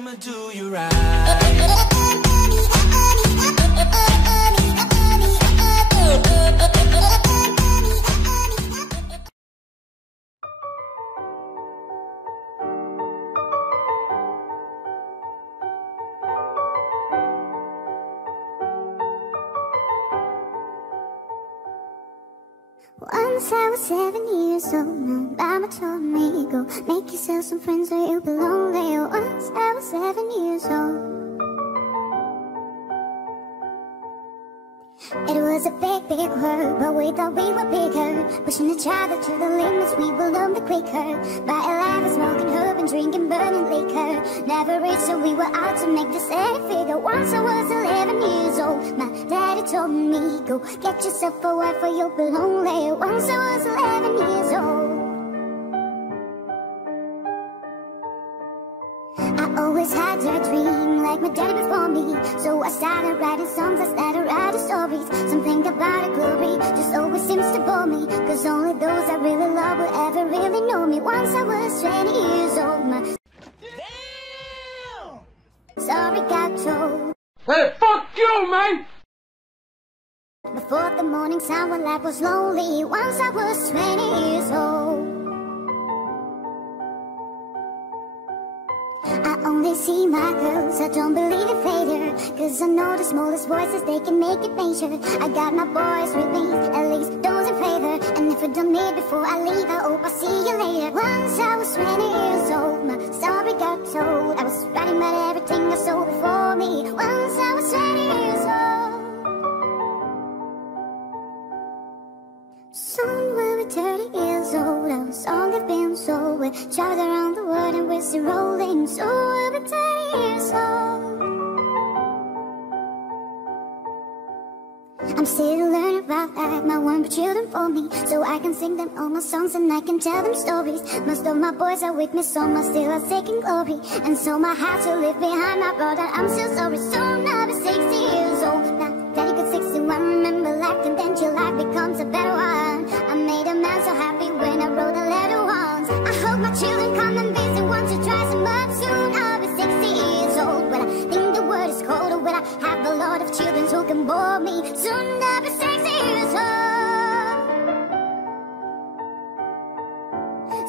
I'ma do you right. Once I was 7 years old, my mama told me, go make yourself some friends where you belong there. Once I was 7 years old. It was a big, big world, but we thought we were bigger. Pushing each other to the limits, we will learn the quicker. By 11, smoking herb and drinking burning liquor. Never rich, so we were out to make the steady figure. Once I was 11 years old, my daddy told me, go get yourself a wife or you'll be lonely. Once I was 11 years old. I always had a dream like my daddy before me. So I started writing songs, I started writing stories. Something about a glory just always seems to bore me, cause only those I really love will ever really know me. Once I was 20 years old, my story got told. Hey, fuck you, man! Before the morning sun when life was lonely. Once I was 20 years old. I only see my girls, I don't believe in failure, cause I know the smallest voices, they can make it major. I got my boys with me, at least those in favor. And if I don't meet before I leave, I hope I see you later. Once I was 20 years old, my story got told. I was writing about everything I saw before me. Once I was 20 years old. Soon we'll be 30 years old. Our song has been sold. We traveled around the world and we're still rolling. So we'll be 30 years old. I'm still learning about life. My one children for me, so I can sing them all my songs and I can tell them stories. Most of my boys are with me, so my still are taking glory. And so my heart to leave behind my brother. I'm still sorry. Soon I'll be 60 years old. Now daddy got 61. Remember life, and then your life becomes a better one. I made a man so happy when I wrote a letter once. I hope my children come and visit once or twice a month. Soon I'll be 60 years old. When I think the world is colder, when I have a lot of children who can bore me. Soon I'll be 60 years old.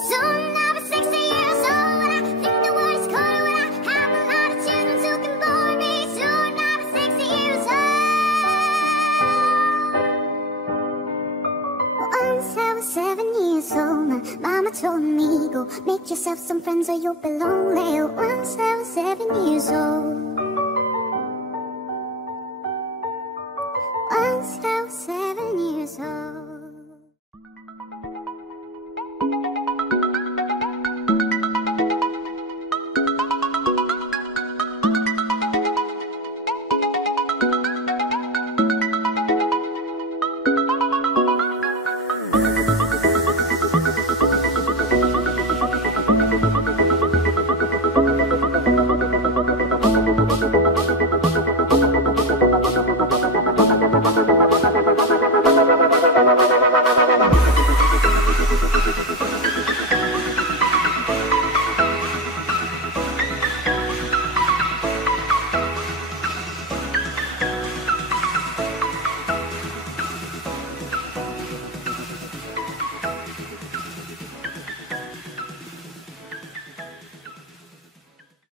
Soon I'll be 60 years old. When I think the world is colder, when I have a lot of children who can bore me. Soon I'll be 60 years old. Once I was 7 years old, my mama told me, go make yourself some friends or you'll be lonely. Once I was 7 years old.